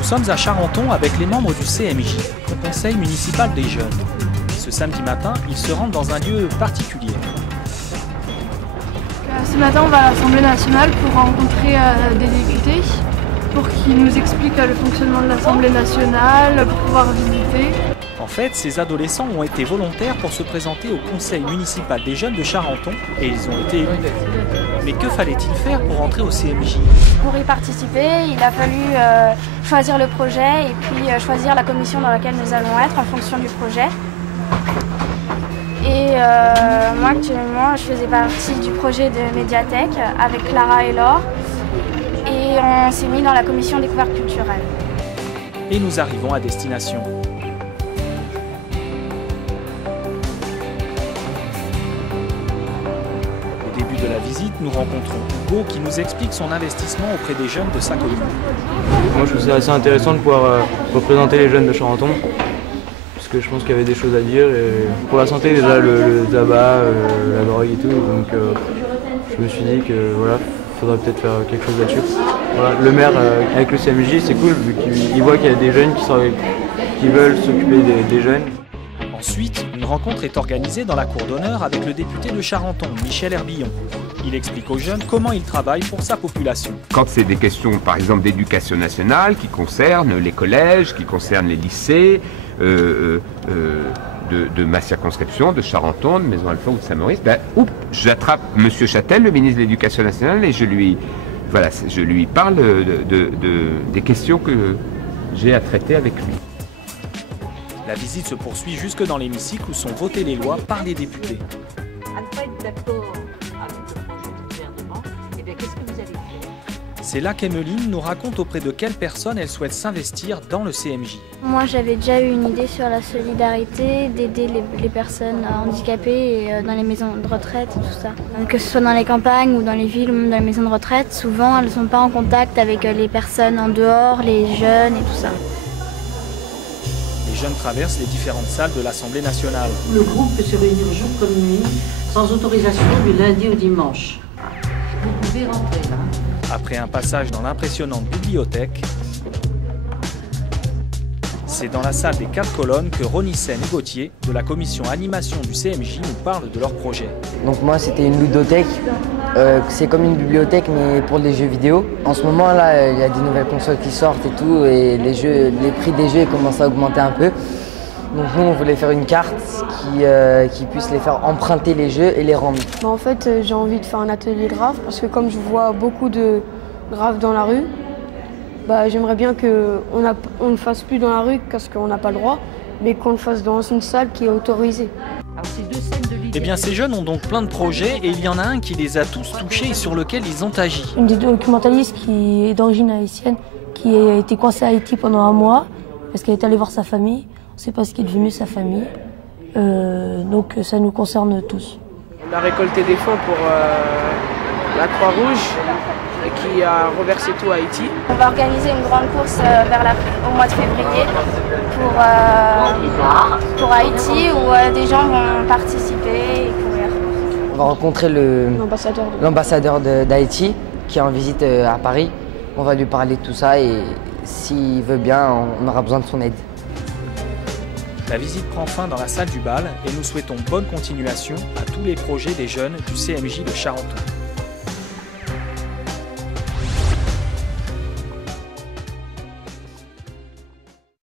Nous sommes à Charenton avec les membres du CMJ, le Conseil municipal des jeunes. Ce samedi matin, ils se rendent dans un lieu particulier. Ce matin, on va à l'Assemblée nationale pour rencontrer des députés, pour qu'ils nous expliquent le fonctionnement de l'Assemblée nationale, pour pouvoir visiter. En fait, ces adolescents ont été volontaires pour se présenter au Conseil municipal des jeunes de Charenton et ils ont été élus. Mais que fallait-il faire pour entrer au CMJ? Pour y participer, il a fallu choisir le projet et puis choisir la commission dans laquelle nous allons être en fonction du projet. Et moi actuellement, je faisais partie du projet de médiathèque avec Clara et Laure et on s'est mis dans la commission découverte culturelle. Et nous arrivons à destination. Au début de la visite, nous rencontrons Hugo qui nous explique son investissement auprès des jeunes de sa commune. Moi je trouve ça assez intéressant de pouvoir représenter les jeunes de Charenton. Parce que je pense qu'il y avait des choses à dire. Et pour la santé déjà, le tabac, la drogue et tout. Donc je me suis dit que voilà, faudrait peut-être faire quelque chose là-dessus. Voilà, le maire avec le CMJ c'est cool vu qu'il voit qu'il y a des jeunes qui veulent s'occuper des jeunes. Ensuite, une rencontre est organisée dans la cour d'honneur avec le député de Charenton, Michel Herbillon. Il explique aux jeunes comment il travaille pour sa population. Quand c'est des questions, par exemple, d'éducation nationale qui concernent les collèges, qui concernent les lycées, de ma circonscription, de Charenton, de Maison Alpha ou de Saint-Maurice, j'attrape M. Châtel, le ministre de l'Éducation nationale, et je lui parle des questions que j'ai à traiter avec lui. La visite se poursuit jusque dans l'hémicycle où sont votées les lois par les députés. À ne pas être d'accord avec le projet du gouvernement, eh bien qu'est-ce que vous allez faire? C'est là qu'Emeline nous raconte auprès de quelles personnes elle souhaite s'investir dans le CMJ. Moi j'avais déjà eu une idée sur la solidarité, d'aider les personnes handicapées et dans les maisons de retraite et tout ça. Que ce soit dans les campagnes ou dans les villes ou même dans les maisons de retraite, souvent elles ne sont pas en contact avec les personnes en dehors, les jeunes et tout ça. Les jeunes traversent les différentes salles de l'Assemblée nationale. Le groupe peut se réunir jour comme nuit, sans autorisation du lundi au dimanche. Vous pouvez rentrer là. Après un passage dans l'impressionnante bibliothèque, c'est dans la salle des 4 colonnes que Ronissen et Gauthier, de la commission animation du CMJ, nous parlent de leur projet. Donc moi c'était une ludothèque, c'est comme une bibliothèque mais pour les jeux vidéo. En ce moment là il y a des nouvelles consoles qui sortent et tout et les prix des jeux commencent à augmenter un peu. Donc nous on voulait faire une carte qui puisse les faire emprunter les jeux et les rendre. En fait j'ai envie de faire un atelier graphe parce que comme je vois beaucoup de graphes dans la rue, j'aimerais bien qu'on ne le fasse plus dans la rue parce qu'on n'a pas le droit, mais qu'on le fasse dans une salle qui est autorisée. Eh bien ces jeunes ont donc plein de projets et il y en a un qui les a tous touchés et sur lequel ils ont agi. Une des documentaliste qui est d'origine haïtienne, qui a été coincée à Haïti pendant un mois parce qu'elle est allée voir sa famille. On ne sait pas ce qui est devenu sa famille, donc ça nous concerne tous. On a récolté des fonds pour la Croix-Rouge qui a reversé tout à Haïti. On va organiser une grande course au mois de février pour Haïti où des gens vont participer et courir. On va rencontrer l'ambassadeur d'Haïti qui est en visite à Paris. On va lui parler de tout ça et s'il veut bien, on aura besoin de son aide. La visite prend fin dans la salle du bal et nous souhaitons bonne continuation à tous les projets des jeunes du CMJ de Charenton.